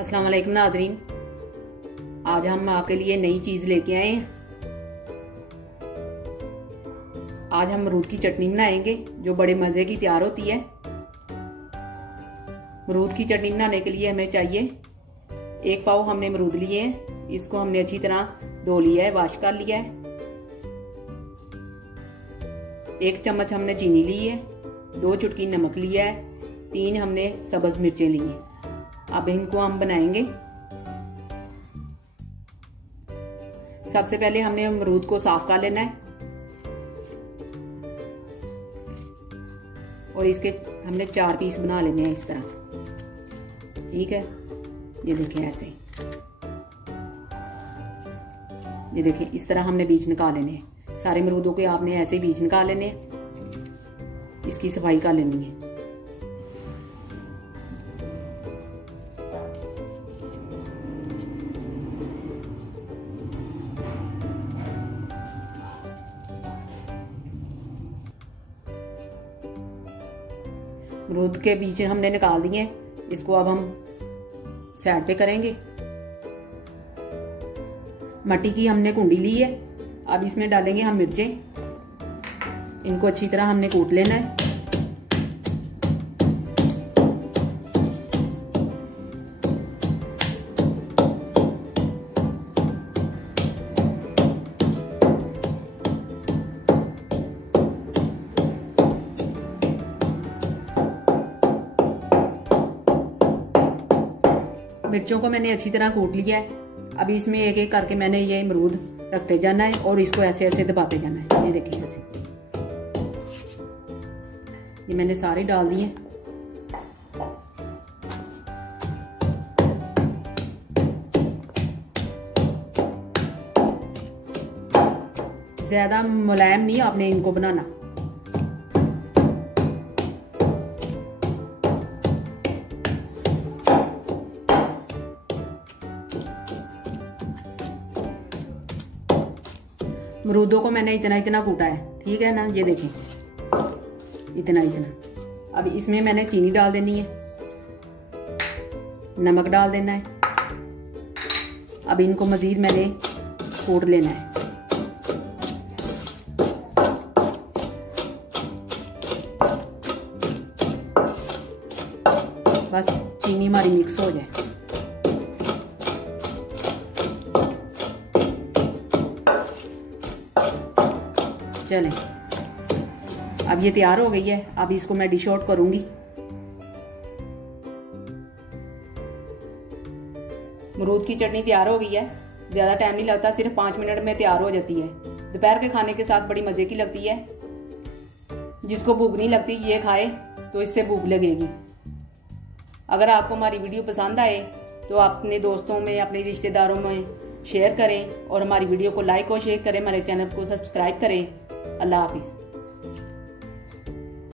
अस्सलाम वालेकुम नाज़रीन, आज हम आपके लिए नई चीज़ लेके आए हैं। आज हम अमरूद की चटनी बनाएंगे जो बड़े मज़े की तैयार होती है। अमरूद की चटनी बनाने के लिए हमें चाहिए 1 पाव हमने अमरूद लिए हैं। इसको हमने अच्छी तरह धो लिया है, वॉश कर लिया है। 1 चम्मच हमने चीनी ली है, 2 चुटकी नमक लिया है, 3 हमने सब्ज मिर्चें ली हैं। अब इनको हम बनाएंगे। सबसे पहले हमने अमरूद को साफ कर लेना है और इसके हमने 4 पीस बना लेने हैं इस तरह। ठीक है, ये देखें ऐसे, ये देखें इस तरह हमने बीज निकाल लेने हैं। सारे अमरूदों के आपने ऐसे बीज निकाल लेने हैं। इसकी सफाई कर लेनी है। अमरूद के बीज हमने निकाल दिए। इसको अब हम साइड पे करेंगे। मट्टी की हमने कुंडी ली है। अब इसमें डालेंगे हम मिर्चें। इनको अच्छी तरह हमने कूट लेना है। मिर्चों को मैंने अच्छी तरह कूट लिया है। अभी इसमें एक एक करके मैंने ये अमरूद रखते जाना है और इसको ऐसे ऐसे दबाते जाना है। ये देखिए ऐसे, ये मैंने सारे डाल दिए। ज्यादा मुलायम नहीं आपने इनको बनाना। अमरूदों को मैंने इतना इतना कूटा है, ठीक है ना। ये देखें इतना इतना। अब इसमें मैंने चीनी डाल देनी है, नमक डाल देना है। अब इनको मजीद मैंने कूट लेना है। बस चीनी हमारी मिक्स हो जाए। चलें, अब ये तैयार हो गई है। अब इसको मैं डिश आउट करूंगी। अमरूद की चटनी तैयार हो गई है। ज़्यादा टाइम नहीं लगता, सिर्फ 5 मिनट में तैयार हो जाती है। दोपहर के खाने के साथ बड़ी मज़े की लगती है। जिसको भूख नहीं लगती ये खाए तो इससे भूख लगेगी। अगर आपको हमारी वीडियो पसंद आए तो अपने दोस्तों में, अपने रिश्तेदारों में शेयर करें और हमारी वीडियो को लाइक और शेयर करें। हमारे चैनल को सब्सक्राइब करें। अल्लाह हाफिज़।